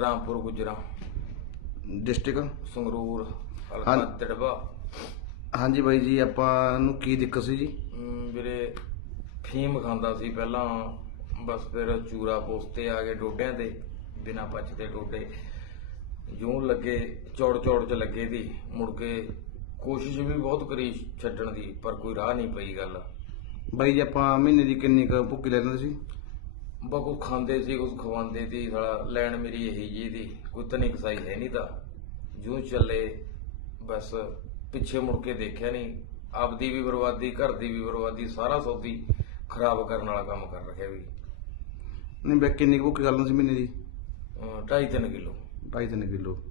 ਰਾਮਪੁਰ ਗੁਜਰਾ। District Sangrur ਹਲਕਾ ਹਾਂ। ਹਾਂਜੀ ਬਾਈ ਜੀ ਆਪਾਂ ਨੂੰ ਕੀ ਦਿੱਕਤ ਸੀ ਜੀ? ਅਮ ਵੀਰੇ ਫੀਮ ਖਾਂਦਾ ਸੀ ਪਹਿਲਾਂ। ਬਸ ਫਿਰ ਚੂਰਾ ਪੋਸਤੇ ਆ ਗਏ ਡੋਡਿਆਂ ਤੇ ਬਿਨਾ ਪਚਦੇ ਡੋਡੇ। ਜੂੰ ਲੱਗੇ ਚੌੜ ਚੌੜ ਚ ਲੱਗੇ ਦੀ। ਮੁੜ ਕੇ ਕੋਸ਼ਿਸ਼ ਵੀ ਬਹੁਤ ਕਰੀ ਛੱਡਣ ਦੀ ਪਰ ਕੋਈ ਰਾਹ ਨਹੀਂ ਪਈ ਗੱਲ। ਬਾਈ ਜੀ ਆਪਾਂ ਮਹੀਨੇ ਦੀ ਕਿੰਨੀ ਕੁ ਭੁੱਕੀ ਲੈ ਲੈਂਦੇ ਸੀ? ਬਾ ਕੁਛ ਖਾਂਦੇ ਸੀ ਕੁਛ ਖਵਾਉਂਦੇ ਸੀ ਸਾਲਾ ਲੈਣ ਮੇਰੀ ਇਹੀ ਜੀ ਦੀ ਕੋਈ ਤਨੀ ਕਸਾਈ ਹੈ ਨਹੀਂ ਤਾਂ। ਜੂੰ ਚੱਲੇ ਬਸ ਪਿੱਛੇ ਮੁੜ ਕੇ ਦੇਖਿਆ ਨਹੀਂ ਆਪਦੀ ਵੀ ਬਰਬਾਦੀ ਘਰ ਦੀ ਵੀ ਬਰਬਾਦੀ ਸਾਰਾ ਸੌਦੀ ਖਰਾਬ ਕਰਨ ਵਾਲਾ ਕੰਮ ਕਰ ਰੱਖਿਆ ਵੀ। ਨਹੀਂ ਬਈ ਕਿੰਨੀ ਕੁ ਕਰ ਲੈਂਦੇ ਸੀ ਮਹੀਨੇ ਦੀ? ਅਹ ਢਾਈ ਤਿੰਨ ਕਿਲੋ। 2.5 ਕਿਲੋ।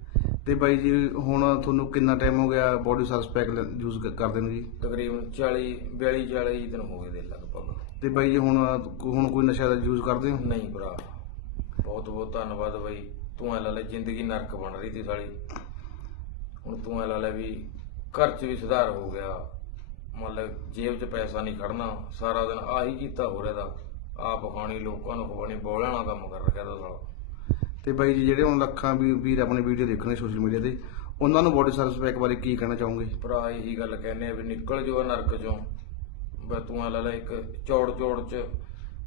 ਤੇ ਬਾਈ ਜੀ ਹੁਣ ਤੁਹਾਨੂੰ ਕਿੰਨਾ ਟਾਈਮ ਹੋ ਗਿਆ ਬੋਡੀ ਸਰਵਿਸ ਪੈਕ ਯੂਜ਼ ਕਰਦੇ ਨੂੰ ਜੀ? ਤਕਰੀਬਨ 40 42 40 ਦਿਨ ਹੋ ਗਏ ਦੇ ਲਗਭਗ। ਤੇ ਬਾਈ ਜੀ ਹੁਣ ਹੁਣ ਕੋਈ ਨਸ਼ਾ ਦਾ ਯੂਜ਼ ਕਰਦੇ ਹੋ? ਨਹੀਂ ਭਰਾ। ਬਹੁਤ ਬਹੁਤ ਧੰਨਵਾਦ ਬਈ। ਤੂੰ ਐ ਲਾ ਲੈ ਜ਼ਿੰਦਗੀ ਨਰਕ ਬਣ ਰਹੀ ਤੀ ਸਾਲੀ। ਹੁਣ ਤੂੰ ਐ ਲਾ ਲੈ ਵੀ ਘਰ 'ਚ ਵੀ ਸੁਧਾਰ ਹੋ ਗਿਆ। ਮਤਲਬ ਜੇਬ 'ਚ ਪੈਸਾ ਨਹੀਂ ਖੜਨਾ ਸਾਰਾ ਦਿਨ ਆਹੀ ਕੀਤਾ ਹੋ ਰਿਹਾ ਦਾ। ਆਪ ਖਾਣੀ ਲੋਕਾਂ ਨੂੰ ਖਵਾਣੀ ਬੋਲਣਾ ਕੰਮ ਕਰ ਰੱਖਿਆ ਦਾ ਸਾਲਾ। ਤੇ ਬਾਈ ਜੀ ਜਿਹੜੇ ਹੁਣ ਲੱਖਾਂ ਵੀ ਵੀਰ ਆਪਣੀ ਵੀਡੀਓ ਦੇਖਣੇ ਸੋਸ਼ਲ ਮੀਡੀਆ ਤੇ ਉਹਨਾਂ ਨੂੰ ਬੋਡੀ ਸਰਵਿਸ ਪੈਕ ਬਾਰੇ ਕੀ ਕਹਿਣਾ ਚਾਹੋਗੇ? ਭਰਾ ਇਹੀ ਗੱਲ ਕਹਿੰਦੇ ਆ ਵੀ ਨਿਕਲ ਜੋ ਨਰਕ ਚੋਂ। ਐ ਲਾ ਲੈ ਇੱਕ ਚੌੜ ਚੌੜ 'ਚ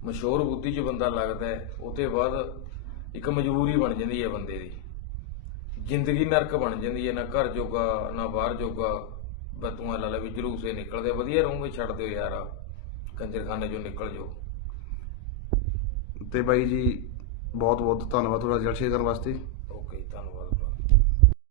ਮਸ਼ਹੂਰ ਬੁੱਧੀ 'ਚ ਬੰਦਾ ਲੱਗਦਾ ਹੈ ਉਹਦੇ ਬਾਅਦ ਇੱਕ ਮਜਬੂਰੀ ਬਣ ਜਾਂਦੀ ਹੈ ਬੰਦੇ ਦੀ। ਜ਼ਿੰਦਗੀ ਨਰਕ ਬਣ ਜਾਂਦੀ ਹੈ ਨਾ ਘਰ ਜੋਗਾ ਨਾ ਬਾਹਰ ਜੋਗਾ। ਐ ਲਾ ਲੈ ਵੀ ਜਲੂਸੇ ਨਿਕਲਦੇ ਵਧੀਆ ਰਹੂੰਗੇ ਛੱਡ ਦਿਓ ਯਾਰ। ਕੰਜਰਖਾਨੇ ਚੋਂ ਨਿਕਲ ਜਾਓ ਤੇ ਬਾਈ ਜੀ ਬਹੁਤ ਬਹੁਤ ਧੰਨਵਾਦ ਤੁਹਾਡਾ ਜਲ ਸ਼ੇਅਰ ਕਰਨ ਵਾਸਤੇ। ਓਕੇ ਧੰਨਵਾਦ।